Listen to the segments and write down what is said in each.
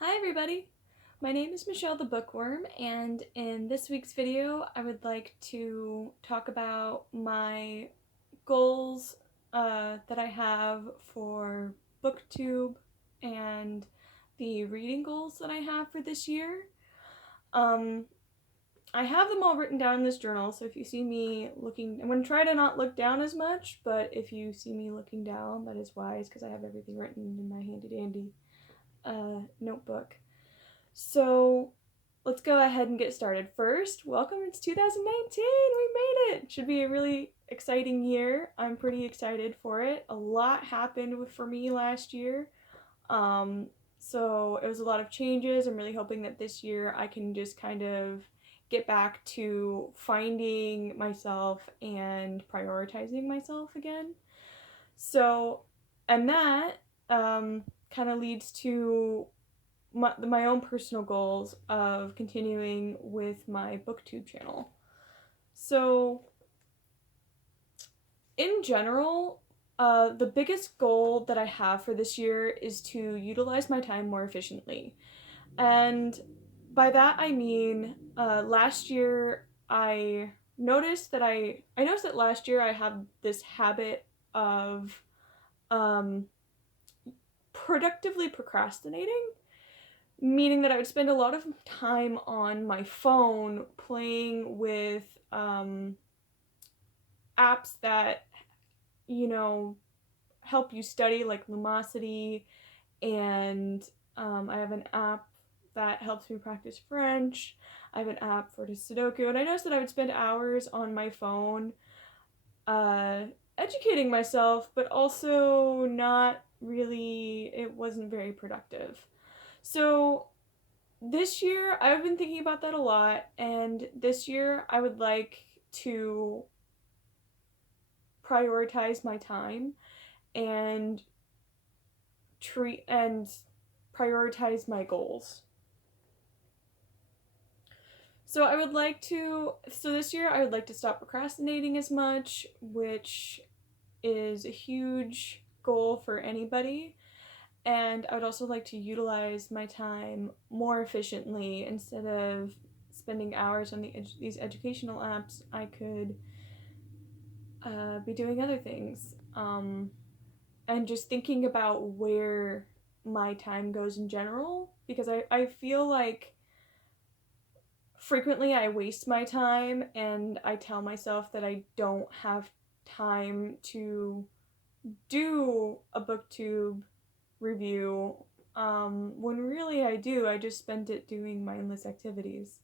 Hi everybody! My name is Michelle the Bookworm, and in this week's video I would like to talk about my goals that I have for Booktube and the reading goals that I have for this year. I have them all written down in this journal, so if you see me looking, I'm going to try to not look down as much, but if you see me looking down, that is why, it's because I have everything written in my handy dandy notebook. So let's go ahead and get started. First, welcome, it's 2019, we made it! Should be a really exciting year. I'm pretty excited for it. A lot happened for me last year. So it was a lot of changes. I'm really hoping that this year I can just kind of get back to finding myself and prioritizing myself again. So, and that kind of leads to my own personal goals of continuing with my Booktube channel. So, in general, the biggest goal that I have for this year is to utilize my time more efficiently. And by that I mean, last year I noticed that last year I had this habit of productively procrastinating, meaning that I would spend a lot of time on my phone playing with apps that, help you study, like Lumosity, and I have an app that helps me practice French. I have an app for Sudoku, and I noticed that I would spend hours on my phone educating myself, but also not really, it wasn't very productive. So this year, I've been thinking about that a lot, and this year I would like to prioritize my time and prioritize my goals. So this year I would like to stop procrastinating as much, which is a huge goal for anybody. And I would also like to utilize my time more efficiently. Instead of spending hours on these educational apps, I could be doing other things. And just thinking about where my time goes in general, because I feel like frequently I waste my time and I tell myself that I don't have time to do a Booktube review, when really I do. I just spent it doing mindless activities.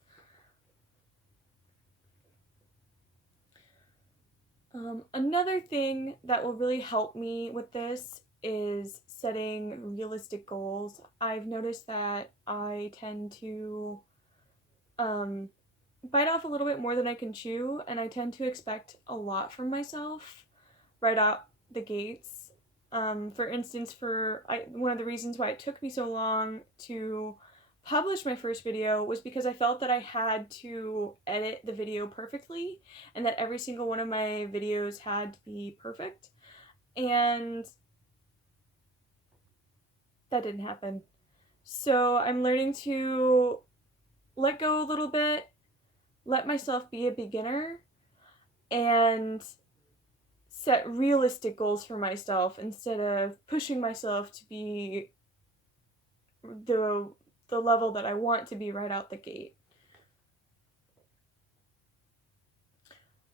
Another thing that will really help me with this is setting realistic goals. I've noticed that I tend to bite off a little bit more than I can chew, and I tend to expect a lot from myself right out the gates. For instance, one of the reasons why it took me so long to publish my first video was because I felt that I had to edit the video perfectly and that every single one of my videos had to be perfect. And that didn't happen. So I'm learning to let go a little bit, let myself be a beginner, and set realistic goals for myself instead of pushing myself to be the level that I want to be right out the gate.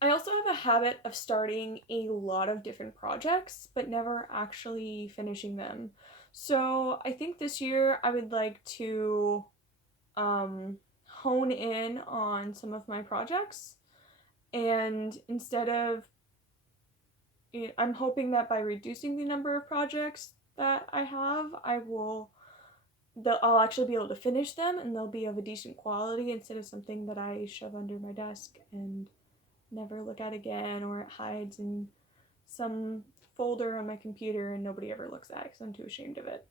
I also have a habit of starting a lot of different projects but never actually finishing them. So I think this year I would like to hone in on some of my projects, and I'm hoping that by reducing the number of projects that I have, I'll actually be able to finish them and they'll be of a decent quality instead of something that I shove under my desk and never look at again, or it hides in some folder on my computer and nobody ever looks at it because I'm too ashamed of it.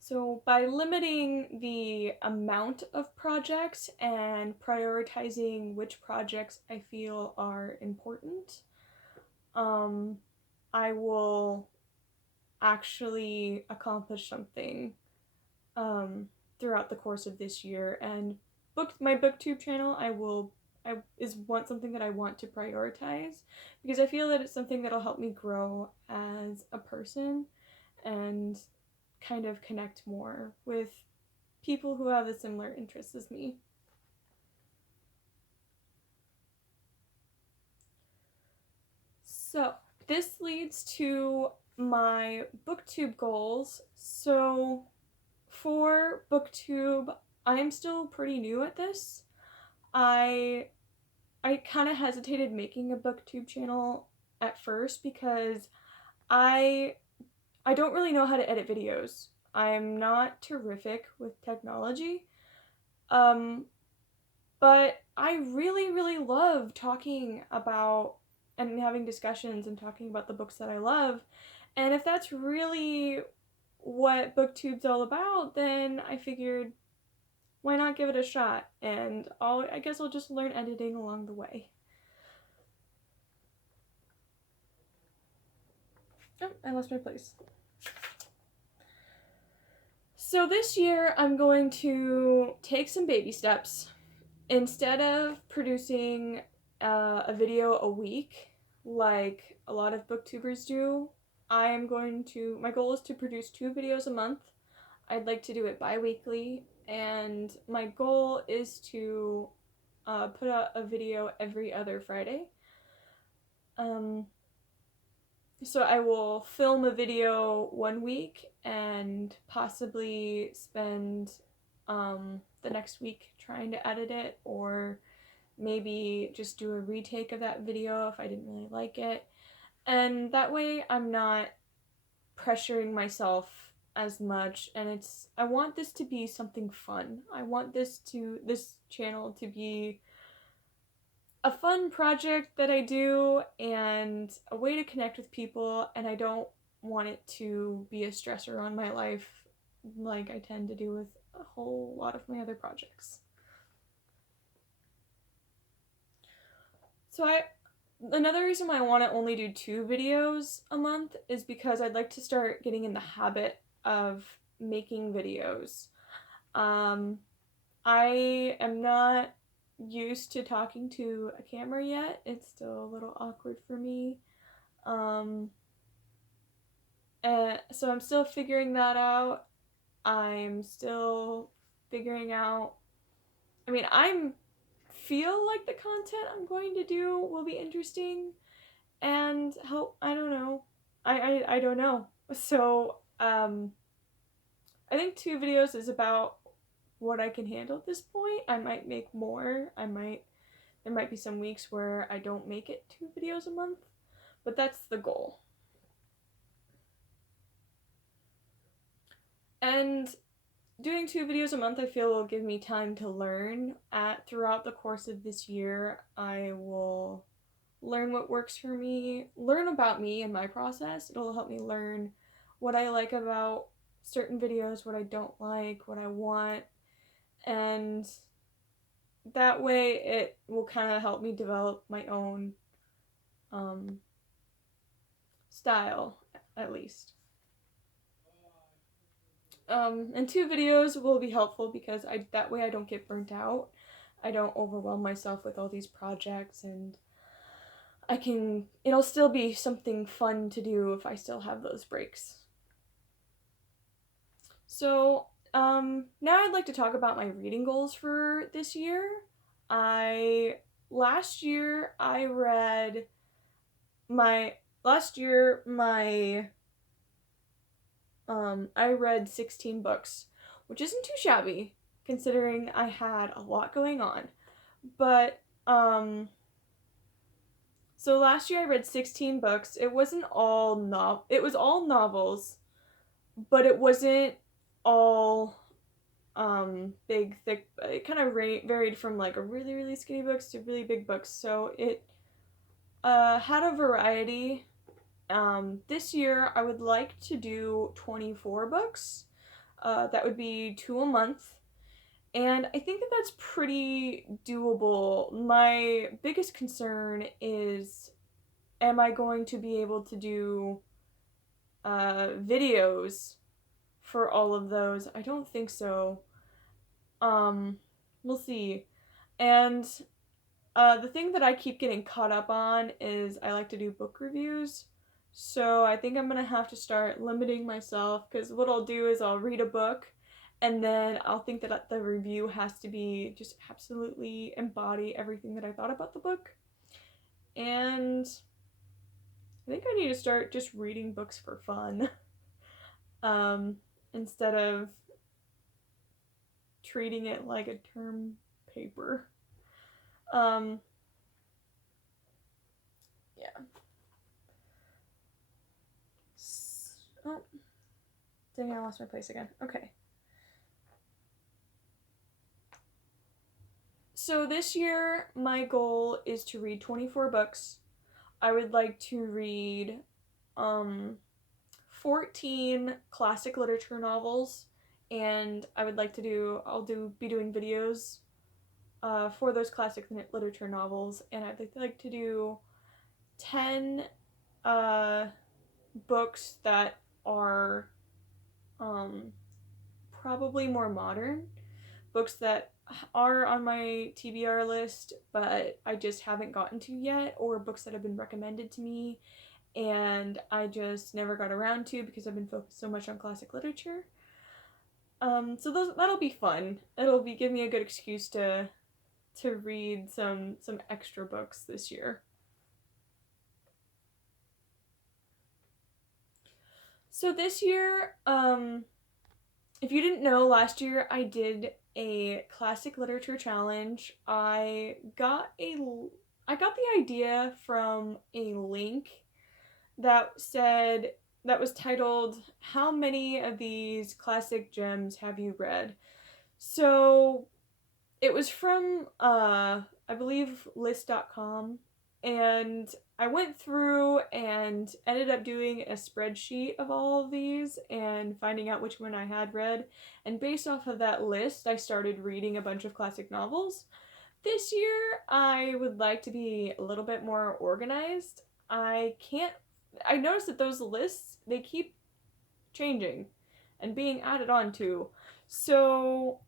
So by limiting the amount of projects and prioritizing which projects I feel are important, I will actually accomplish something throughout the course of this year. And my booktube channel, something that I want to prioritize, because I feel that it's something that'll help me grow as a person and kind of connect more with people who have a similar interests as me. So this leads to my booktube goals. So for booktube, I am still pretty new at this. I kind of hesitated making a booktube channel at first because I don't really know how to edit videos. I'm not terrific with technology. But I really, really love talking about and having discussions and talking about the books that I love. And if that's really what BookTube's all about, then I figured, why not give it a shot? And I guess I'll just learn editing along the way. Oh, I lost my place. So this year I'm going to take some baby steps. Instead of producing a video a week like a lot of booktubers do, my goal is to produce 2 videos a month. I'd like to do it bi-weekly, and my goal is to put out a video every other Friday. So I will film a video one week and possibly spend the next week trying to edit it, or maybe just do a retake of that video if I didn't really like it. And that way I'm not pressuring myself as much, and I want this to be something fun. I want this channel to be a fun project that I do and a way to connect with people, and I don't want it to be a stressor on my life like I tend to do with a whole lot of my other projects. So another reason why I want to only do 2 videos a month is because I'd like to start getting in the habit of making videos. I am not used to talking to a camera yet. It's still a little awkward for me. So I'm still figuring that out. I'm still figuring out, I feel like the content I'm going to do will be interesting and help. I don't know. I don't know. So, I think 2 videos is about what I can handle at this point. I might make more. There might be some weeks where I don't make it 2 videos a month, but that's the goal. And doing 2 videos a month, I feel, will give me time to learn. Throughout the course of this year, I will learn what works for me, learn about me and my process. It'll help me learn what I like about certain videos, what I don't like, what I want, and that way it will kind of help me develop my own style, at least. And 2 videos will be helpful because that way I don't get burnt out. I don't overwhelm myself with all these projects, and it'll still be something fun to do if I still have those breaks. So, now I'd like to talk about my reading goals for this year. Last year I read 16 books, which isn't too shabby considering I had a lot going on. But, so last year I read 16 books. It was all novels, but it wasn't all big, thick. It kind of varied from like a really, really skinny books to really big books. So it had a variety. This year I would like to do 24 books. That would be 2 a month. And I think that that's pretty doable. My biggest concern is, am I going to be able to do videos for all of those. I don't think so. We'll see. And the thing that I keep getting caught up on is I like to do book reviews. So I think I'm gonna have to start limiting myself, because what I'll do is I'll read a book and then I'll think that the review has to be just absolutely embody everything that I thought about the book. And I think I need to start just reading books for fun. Instead of treating it like a term paper. Yeah. Oh, dang, I lost my place again. Okay. So this year, my goal is to read 24 books. I would like to read 14 classic literature novels, and I would like to be doing videos for those classic literature novels, and I'd like to do 10 books that are probably more modern, books that are on my TBR list but I just haven't gotten to yet, or books that have been recommended to me and I just never got around to because I've been focused so much on classic literature. So that'll be fun. It'll give me a good excuse to read some extra books this year. So this year, if you didn't know, last year I did a classic literature challenge. I got the idea from a link that was titled, "How many of these classic gems have you read?" So it was from I believe list.com, and I went through and ended up doing a spreadsheet of all of these and finding out which one I had read, and based off of that list I started reading a bunch of classic novels. This year I would like to be a little bit more organized. I noticed that those lists, they keep changing and being added on to. So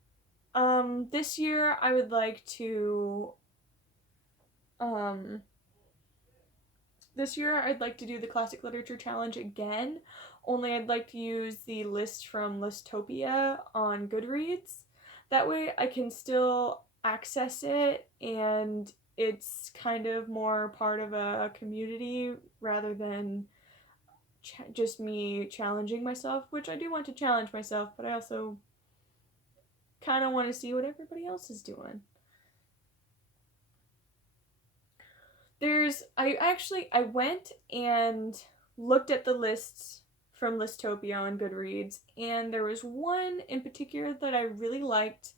this year I would like to I'd like to do the classic literature challenge again, only I'd like to use the list from Listopia on Goodreads. That way I can still access it and it's kind of more part of a community rather than just me challenging myself, which I do want to challenge myself, but I also kind of want to see what everybody else is doing. I went and looked at the lists from Listopia on Goodreads, and there was one in particular that I really liked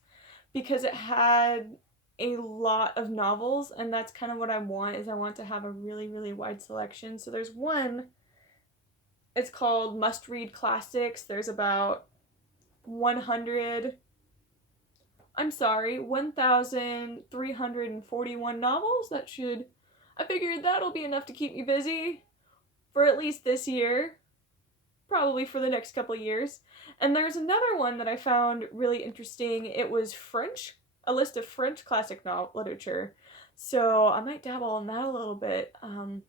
because it had a lot of novels, and that's kind of what I want to have a really, really wide selection. So there's one, it's called Must Read Classics. There's about 1,341 novels. I figured that'll be enough to keep me busy for at least this year, probably for the next couple years. And there's another one that I found really interesting. It was a list of French classic literature. So I might dabble in that a little bit. That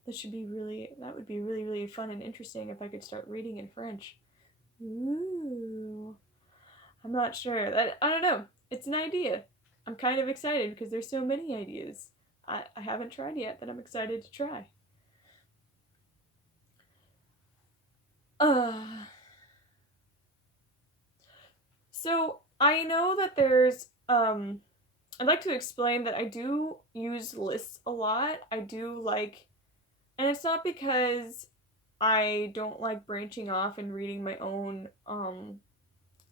would be really, really fun and interesting if I could start reading in French. Ooh. I'm not sure. I don't know. It's an idea. I'm kind of excited because there's so many ideas I haven't tried yet that I'm excited to try. So I know that there's I'd like to explain that I do use lists a lot. And it's not because I don't like branching off and reading my own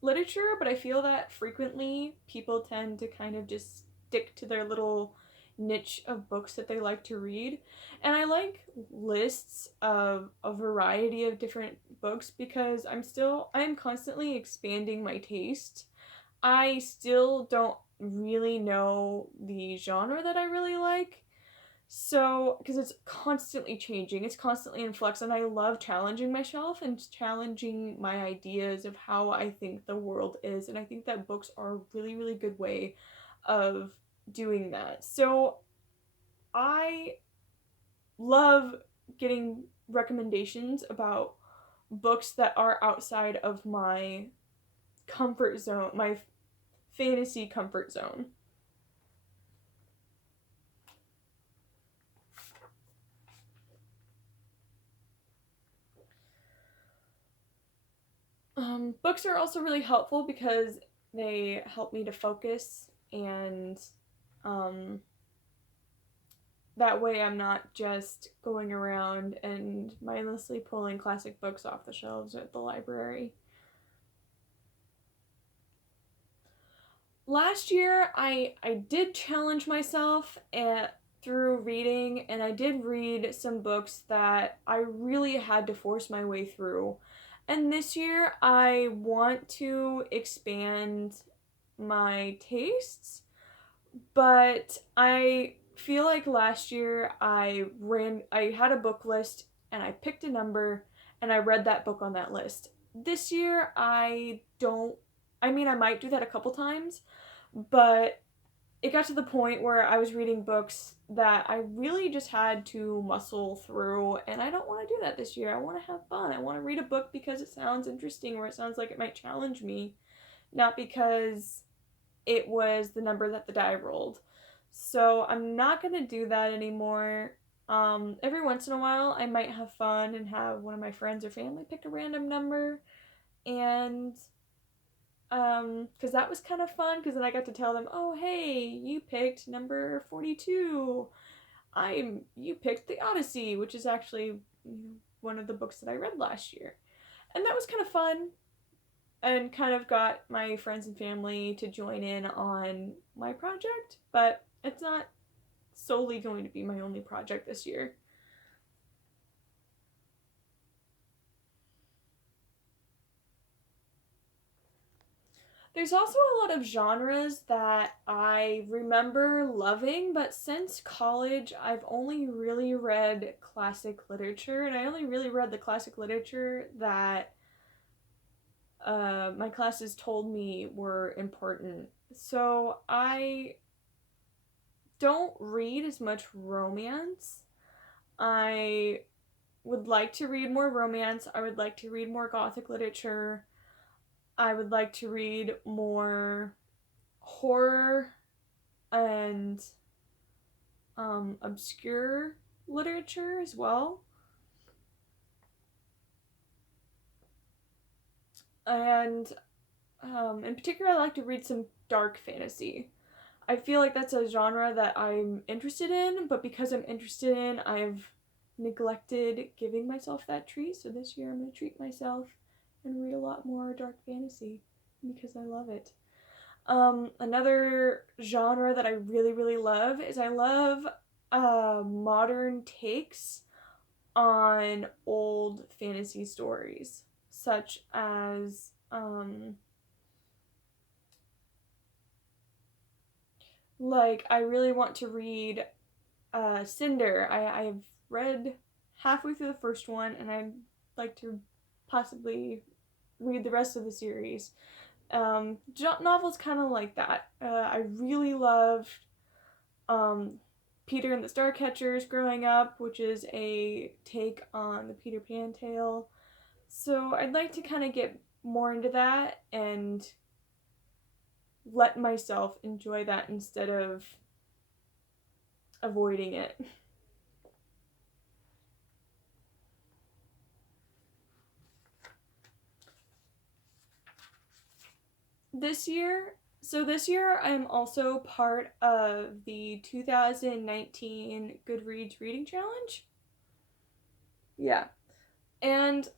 literature, but I feel that frequently people tend to kind of just stick to their little niche of books that they like to read. And I like lists of a variety of different books because I'm constantly expanding my taste. I still don't really know the genre that I really like. So, because it's constantly changing, it's constantly in flux, and I love challenging myself and challenging my ideas of how I think the world is. And I think that books are a really, really good way of doing that. So, I love getting recommendations about books that are outside of my comfort zone, my fantasy comfort zone. Books are also really helpful because they help me to focus, and um, that way I'm not just going around and mindlessly pulling classic books off the shelves at the library. Last year, I did challenge myself through reading, and I did read some books that I really had to force my way through. And this year, I want to expand my tastes, but I feel like last year I had a book list and I picked a number and I read that book on that list. This year I don't I mean I might do that a couple times, but it got to the point where I was reading books that I really just had to muscle through, and I don't want to do that this year. I want to have fun. I want to read a book because it sounds interesting or it sounds like it might challenge me, not because it was the number that the die rolled. So I'm not going to do that anymore. Every once in a while, I might have fun and have one of my friends or family pick a random number, and because that was kind of fun, because then I got to tell them, oh, hey, you picked number 42. You picked The Odyssey, which is actually one of the books that I read last year. And that was kind of fun, and kind of got my friends and family to join in on my project, but it's not solely going to be my only project this year. There's also a lot of genres that I remember loving, but since college, I've only really read classic literature, and I only really read the classic literature that my classes told me were important. So I don't read as much romance. I would like to read more romance. I would like to read more gothic literature. I would like to read more horror and obscure literature as well. And in particular, I like to read some dark fantasy. I feel like that's a genre that I'm interested in, but because I'm interested in, I've neglected giving myself that treat. So this year I'm going to treat myself and read a lot more dark fantasy because I love it. Another genre that I really, really love is I love modern takes on old fantasy stories, such as like I really want to read Cinder. I've read halfway through the first one, and I'd like to possibly read the rest of the series. Novels kind of like that. I really loved um, Peter and the Starcatchers growing up, which is a take on the Peter Pan tale. So I'd like to kind of get more into that and let myself enjoy that instead of avoiding it. This year I'm also part of the 2019 Goodreads Reading Challenge. Yeah. And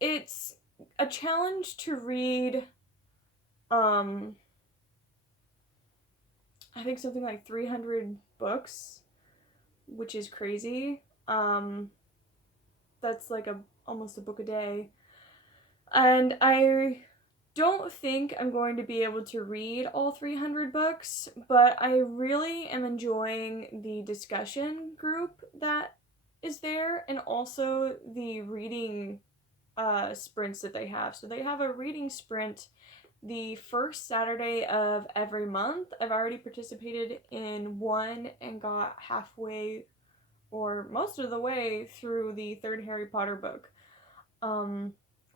it's a challenge to read I think something like 300 books, which is crazy. That's like almost a book a day. And I don't think I'm going to be able to read all 300 books, but I really am enjoying the discussion group that is there, and also the reading sprints that they have. So they have a reading sprint the first Saturday of every month. I've already participated in one and got halfway or most of the way through the third Harry Potter book,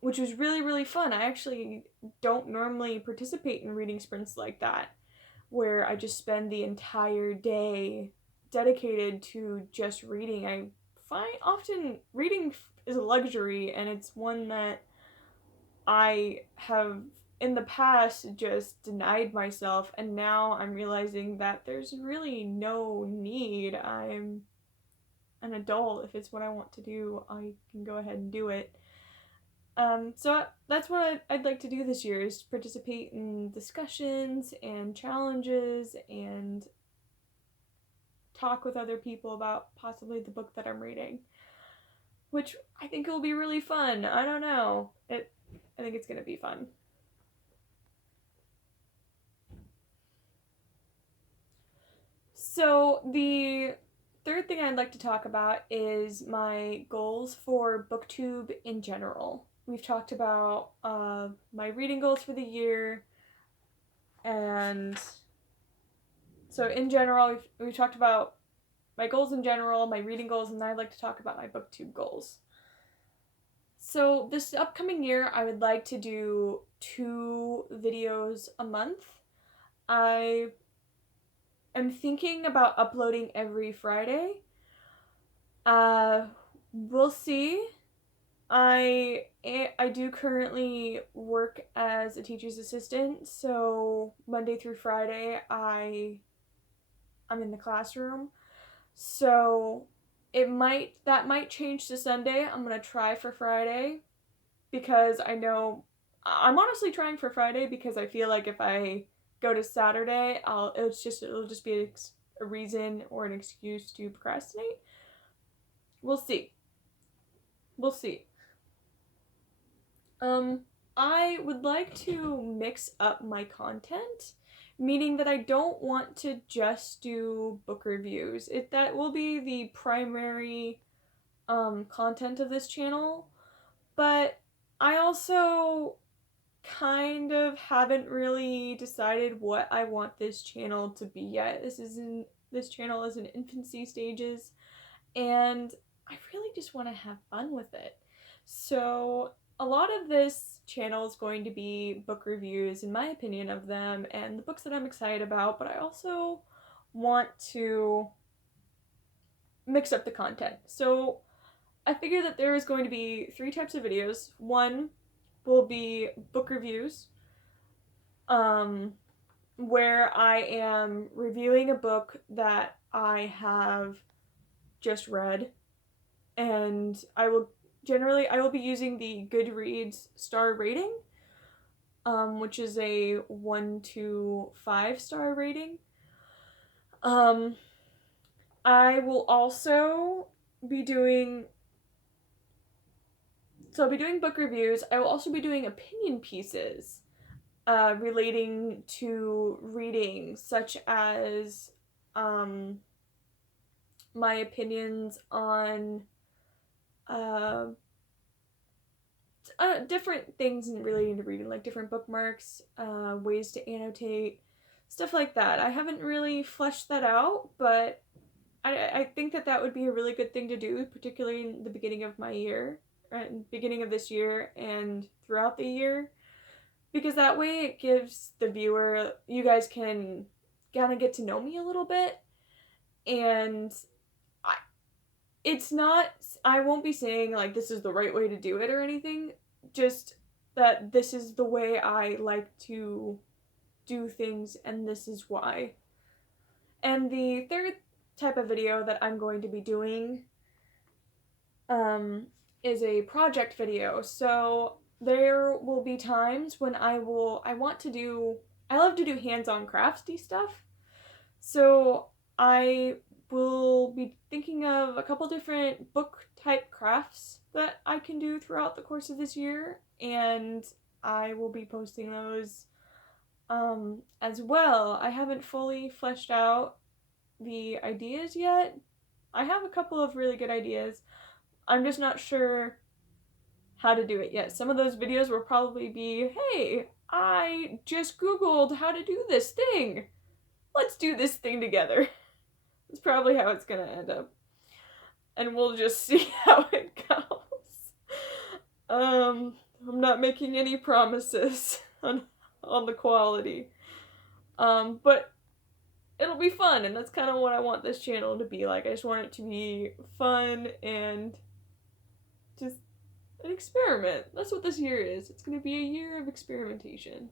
which was really, really fun. I actually don't normally participate in reading sprints like that, where I just spend the entire day dedicated to just reading. I find often reading is a luxury, and it's one that I have in the past just denied myself, and now I'm realizing that there's really no need. I'm an adult. If it's what I want to do, I can go ahead and do it. So that's what I'd like to do this year, is participate in discussions and challenges and talk with other people about possibly the book that I'm reading, which I think will be really fun. I don't know. I think it's going to be fun. So the third thing I'd like to talk about is my goals for Booktube in general. We've talked about my reading goals for the year, and so in general, we've talked about my goals in general, my reading goals, and I'd like to talk about my Booktube goals. So this upcoming year, I would like to do 2 videos a month. I am thinking about uploading every Friday. We'll see. I do currently work as a teacher's assistant, so Monday through Friday I'm in the classroom. So that might change to Sunday. I'm gonna try for Friday, because I know I'm honestly trying for Friday because I feel like if I go to Saturday, it'll just be a reason or an excuse to procrastinate. We'll see. We'll see. I would like to mix up my content, meaning that I don't want to just do book reviews. That will be the primary content of this channel, but I also kind of haven't really decided what I want this channel to be yet. This channel is in infancy stages, and I really just want to have fun with it. So a lot of this channel is going to be book reviews, in my opinion of them, and the books that I'm excited about, but I also want to mix up the content. So I figure that there is going to be 3 types of videos. One will be book reviews, where I am reviewing a book that I have just read, and I will be using the Goodreads star rating, which is a 1 to 5 star rating. I will also be doing I'll be doing book reviews. I will also be doing opinion pieces relating to reading, such as my opinions on different things relating to reading, like different bookmarks, ways to annotate, stuff like that. I haven't really fleshed that out, but I think that would be a really good thing to do, particularly in the beginning of my year, beginning of this year and throughout the year, because that way it gives the viewer, you guys can kind of get to know me a little bit, and I won't be saying like this is the right way to do it or anything, just that this is the way I like to do things and this is why. And the third type of video that I'm going to be doing is a project video. So there will be times when I love to do hands-on crafty stuff. So I will be thinking of a couple different book type crafts that I can do throughout the course of this year, and I will be posting those as well. I haven't fully fleshed out the ideas yet. I have a couple of really good ideas. I'm just not sure how to do it yet. Some of those videos will probably be, hey, I just Googled how to do this thing. Let's do this thing together. That's probably how it's gonna end up. And we'll just see how it goes. I'm not making any promises on the quality. But it'll be fun, and that's kind of what I want this channel to be like. I just want it to be fun and just an experiment. That's what this year is. It's going to be a year of experimentation.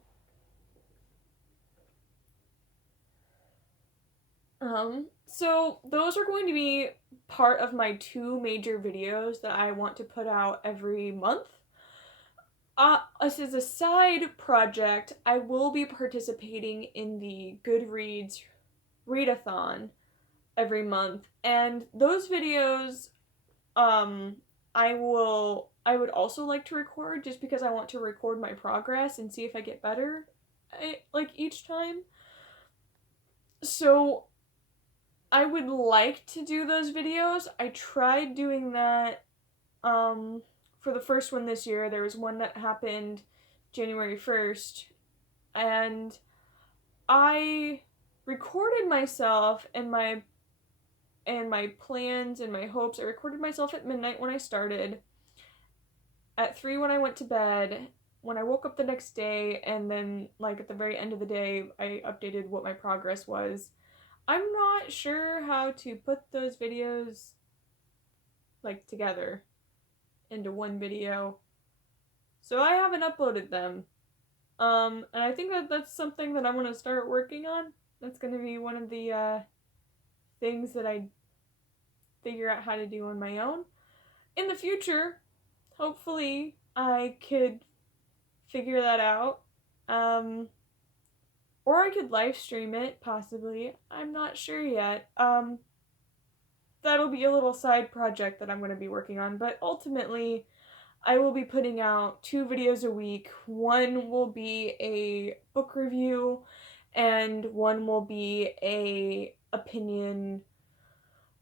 So those are going to be part of my 2 major videos that I want to put out every month. As a side project, I will be participating in the Goodreads readathon every month, and those videos, I would also like to record, just because I want to record my progress and see if I get better, like, each time. So I would like to do those videos. I tried doing that for the first one this year. There was one that happened January 1st, and I recorded myself and my plans and my hopes. I recorded myself at midnight when I started, at 3 when I went to bed, when I woke up the next day, and then, like, at the very end of the day, I updated what my progress was. I'm not sure how to put those videos, like, together into one video, so I haven't uploaded them. And I think that that's something that I'm going to start working on. That's going to be one of the things that I figure out how to do on my own. In the future, hopefully, I could figure that out. Or I could live stream it, possibly. I'm not sure yet. That'll be a little side project that I'm going to be working on, but ultimately, I will be putting out 2 videos a week. One will be a book review, and one will be a opinion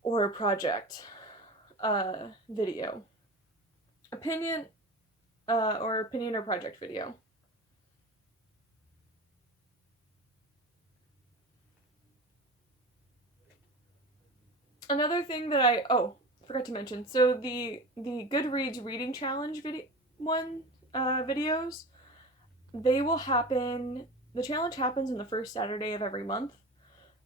or a project video. Opinion or project video. Another thing that I forgot to mention. So the Goodreads reading challenge videos, they will happen. The challenge happens on the first Saturday of every month.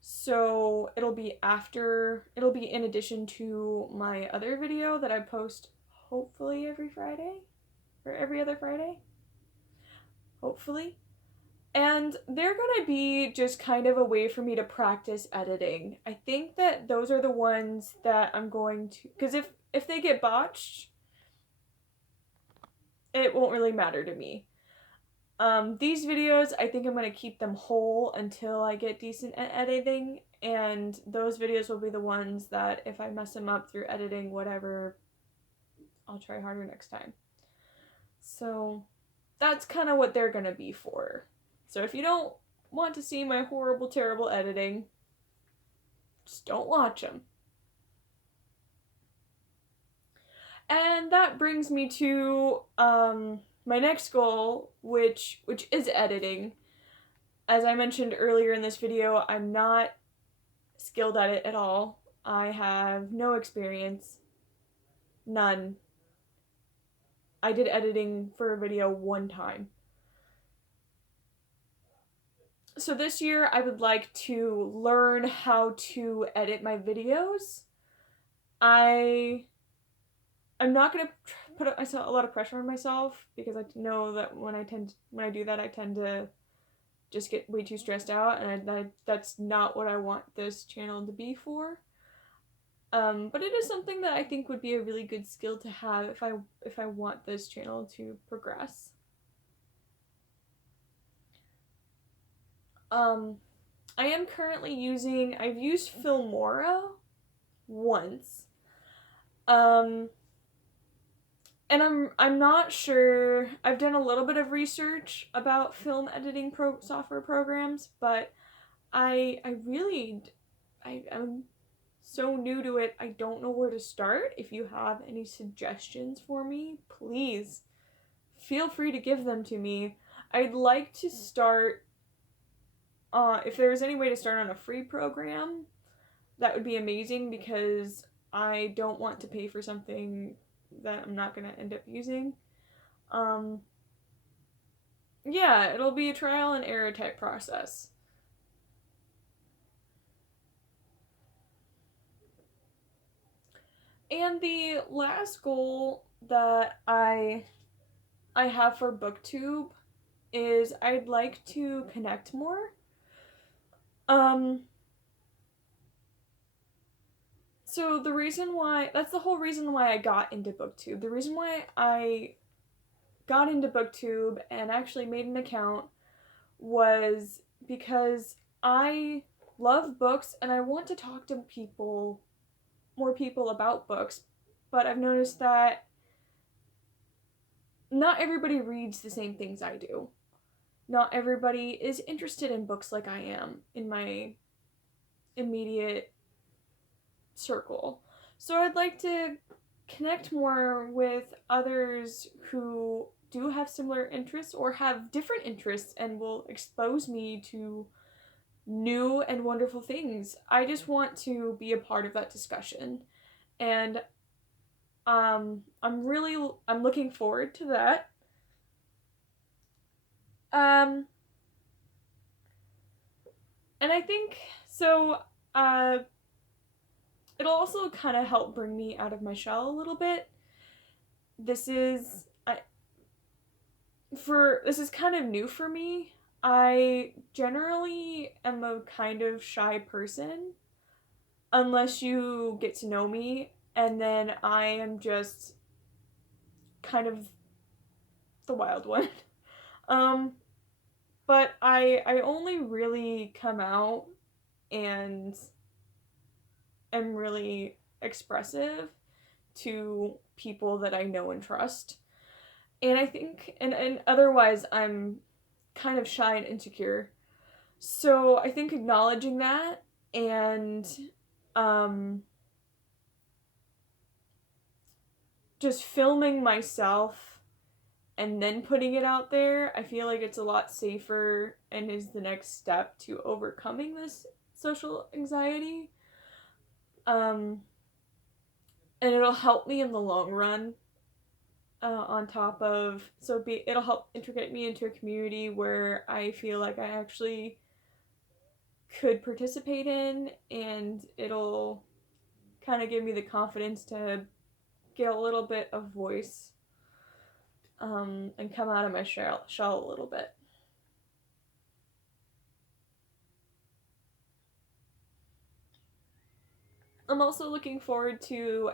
So it'll be in addition to my other video that I post hopefully every Friday or every other Friday. Hopefully. And they're gonna be just kind of a way for me to practice editing. I think that those are the ones that I'm going to, because if they get botched, it won't really matter to me. These videos, I think I'm going to keep them whole until I get decent at editing, and those videos will be the ones that if I mess them up through editing, whatever, I'll try harder next time. So that's kind of what they're going to be for. So if you don't want to see my horrible, terrible editing, just don't watch them. And that brings me to my next goal, which is editing. As I mentioned earlier in this video, I'm not skilled at it at all. I have no experience. None. I did editing for a video one time. So this year I would like to learn how to edit my videos. I'm not going to put a lot of pressure on myself, because I know that when I do that, I tend to just get way too stressed out, and that's not what I want this channel to be for. But it is something that I think would be a really good skill to have if I want this channel to progress. I am currently I've used Filmora once. and I'm not sure. I've done a little bit of research about film editing software programs, but I'm so new to it. I don't know where to start. If you have any suggestions for me, please feel free to give them to me. I'd like to start, if there was any way to start on a free program, that would be amazing, because I don't want to pay for something that I'm not going to end up using. Yeah, it'll be a trial and error type process. And the last goal that I have for Booktube is I'd like to connect more. So that's the whole reason why I got into Booktube. The reason why I got into Booktube and actually made an account was because I love books and I want to talk to more people about books, but I've noticed that not everybody reads the same things I do. Not everybody is interested in books like I am in my immediate circle. So I'd like to connect more with others who do have similar interests or have different interests and will expose me to new and wonderful things. I just want to be a part of that discussion. And I'm looking forward to that. And I think so it'll also kind of help bring me out of my shell a little bit. This is kind of new for me. I generally am a kind of shy person unless you get to know me, and then I am just kind of the wild one. But I only really come out and am really expressive to people that I know and trust. And I think, and otherwise I'm kind of shy and insecure. So I think acknowledging that and just filming myself and then putting it out there, I feel like it's a lot safer and is the next step to overcoming this social anxiety. And it'll help me in the long run. On top of, it'll help integrate me into a community where I feel like I actually could participate in, and it'll kind of give me the confidence to get a little bit of voice, and come out of my shell a little bit. I'm also looking forward to